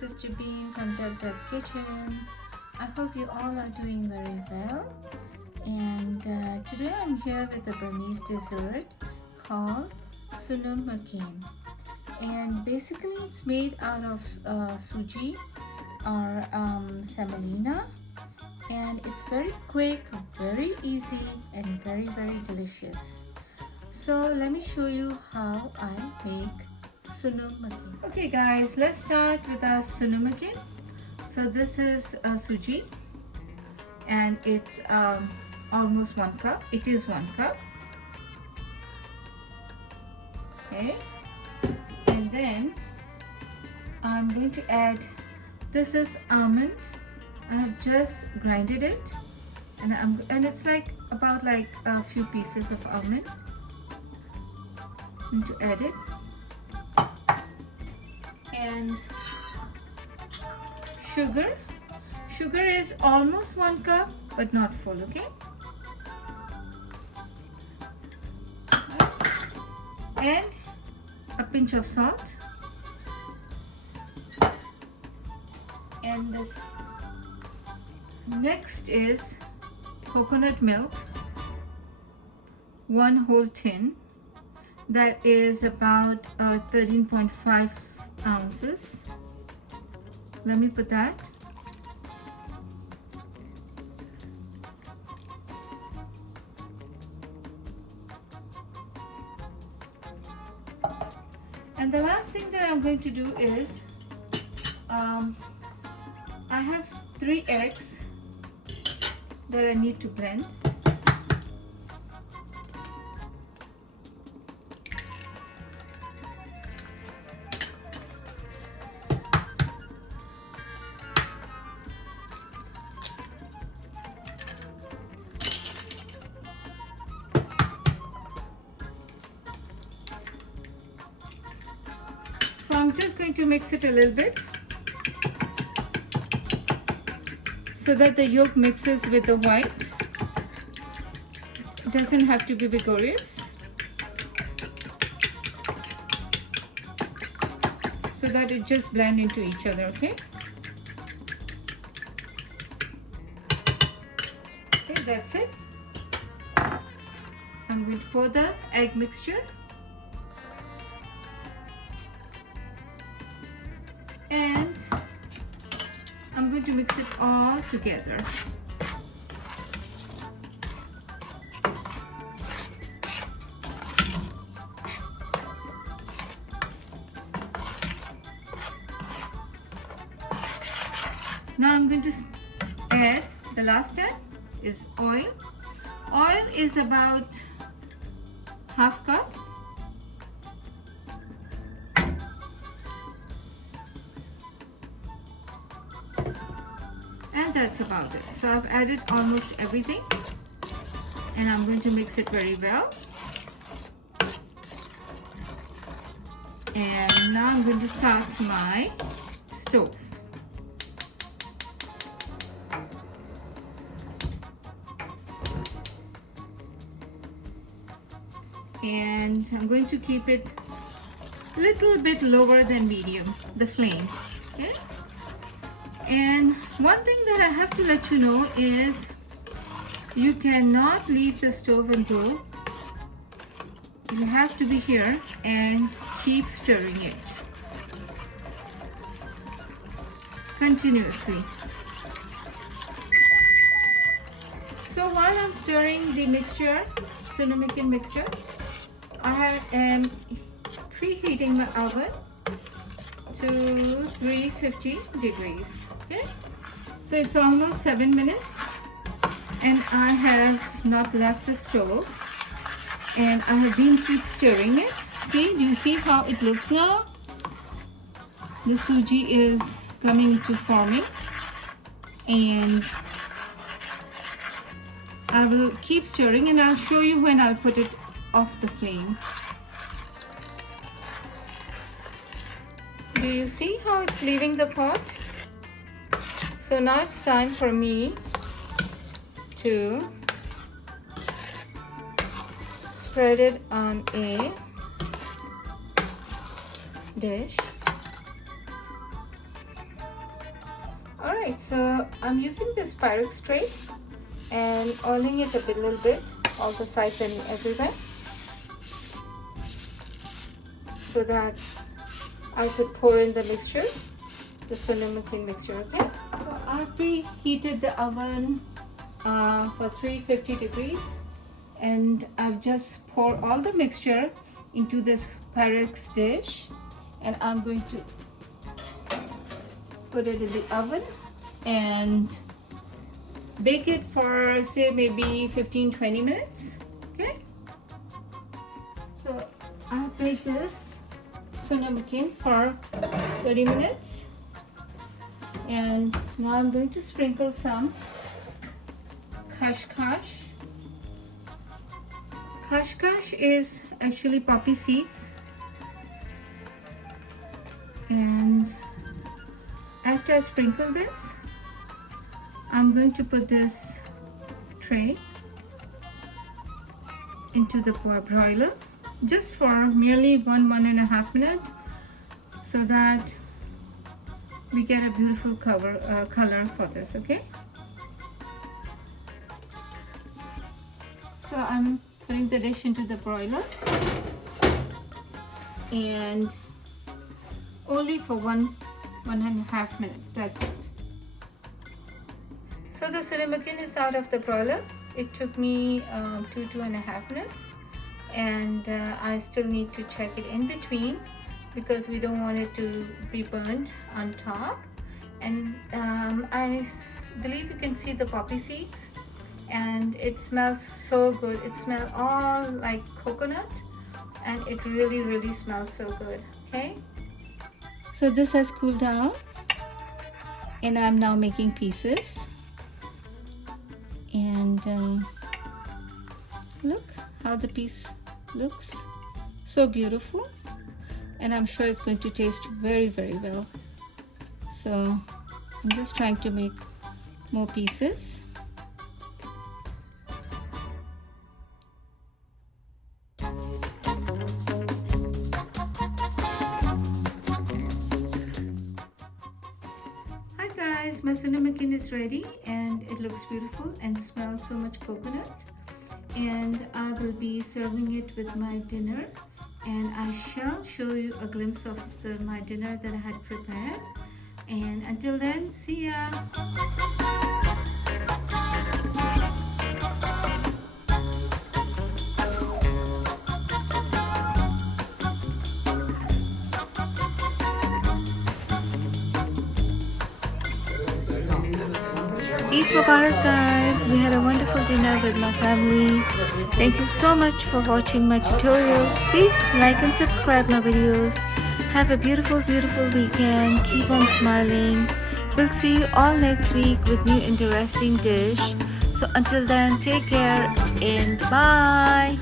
this is Jabin from Jabzeb Kitchen. I hope you all are doing very well. And today I'm here with a Burmese dessert called Sanwei Makin. And basically it's made out of Suji or semolina. And it's very quick, very easy, and very delicious. So let me show you how I make Sanwei Makin. Okay guys, let's start with our Sanwei Makin. So this is Suji, and it's almost 1 cup. It is 1 cup. Okay, and then I'm going to add, this is almond. I have just grinded it, and it's like about like a few pieces of almond. I'm going to add it, and sugar. Sugar is almost 1 cup, but not full. Okay, and a pinch of salt, and this next is coconut milk, 1 whole tin. That is about 13.5 ounces. Let me put that. And the last thing that I'm going to do is I have 3 eggs that I need to blend. So I'm just going to mix it a little bit so that the yolk mixes with the white. It doesn't have to be vigorous. So that it just blend into each other, okay? Okay, that's it. I'm going to pour the egg mixture. And I'm going to mix it all together. Now I'm going to add, the last step is oil. Oil is about ½ cup. And that's about it. So I've added almost everything, and I'm going to mix it very well. And now I'm going to start my stove. And I'm going to keep it a little bit lower than medium, the flame. Okay? And one thing that I have to let you know is you cannot leave the stove and go. You have to be here and keep stirring it continuously. So while I'm stirring the mixture, Sanwei Makin mixture, I am preheating my oven to 350 degrees. Okay, so it's almost 7 minutes, and I have not left the stove, and I have been keep stirring it. See, do you see how it looks now? The Suji is coming into forming, and I will keep stirring, and I'll show you when I'll put it off the flame. Do you see how it's leaving the pot? So now it's time for me to spread it on a dish. Alright, so I'm using this Pyrex tray and oiling it a little bit, all the sides and everywhere, so that I could pour in the mixture, the Sanwei Makin mixture, okay? So I've preheated the oven for 350 degrees, and I've just poured all the mixture into this Pyrex dish, and I'm going to put it in the oven and bake it for say maybe 15-20 minutes. Okay, so I've baked this Sanwei Makin for 30 minutes, and now I'm going to sprinkle some kashkash. Kashkash is actually poppy seeds, and after I sprinkle this, I'm going to put this tray into the broiler just for merely 1.5 minutes, so that we get a beautiful color for this. Okay, so I'm putting the dish into the broiler, and only for 1.5 minutes, that's it. So the Sanwei Makin is out of the broiler. It took me 2.5 minutes, and I still need to check it in between because we don't want it to be burnt on top. And I believe you can see the poppy seeds, and it smells so good. It smells all like coconut, and it really smells so good. Okay, so this has cooled down, and I'm now making pieces. And look how the piece looks, so beautiful, and I'm sure it's going to taste very well. So I'm just trying to make more pieces. Hi guys, my Sanwei Makin is ready, and it looks beautiful and smells so much coconut, and I will be serving it with my dinner, and I shall show you a glimpse of my dinner that I had prepared. And until then, see ya. Eid Mubarak guys, we had a wonderful dinner with my family. Thank you so much for watching my tutorials. Please like and subscribe my videos. Have a beautiful weekend. Keep on smiling. We'll see you all next week with new interesting dish. So until then, take care and bye.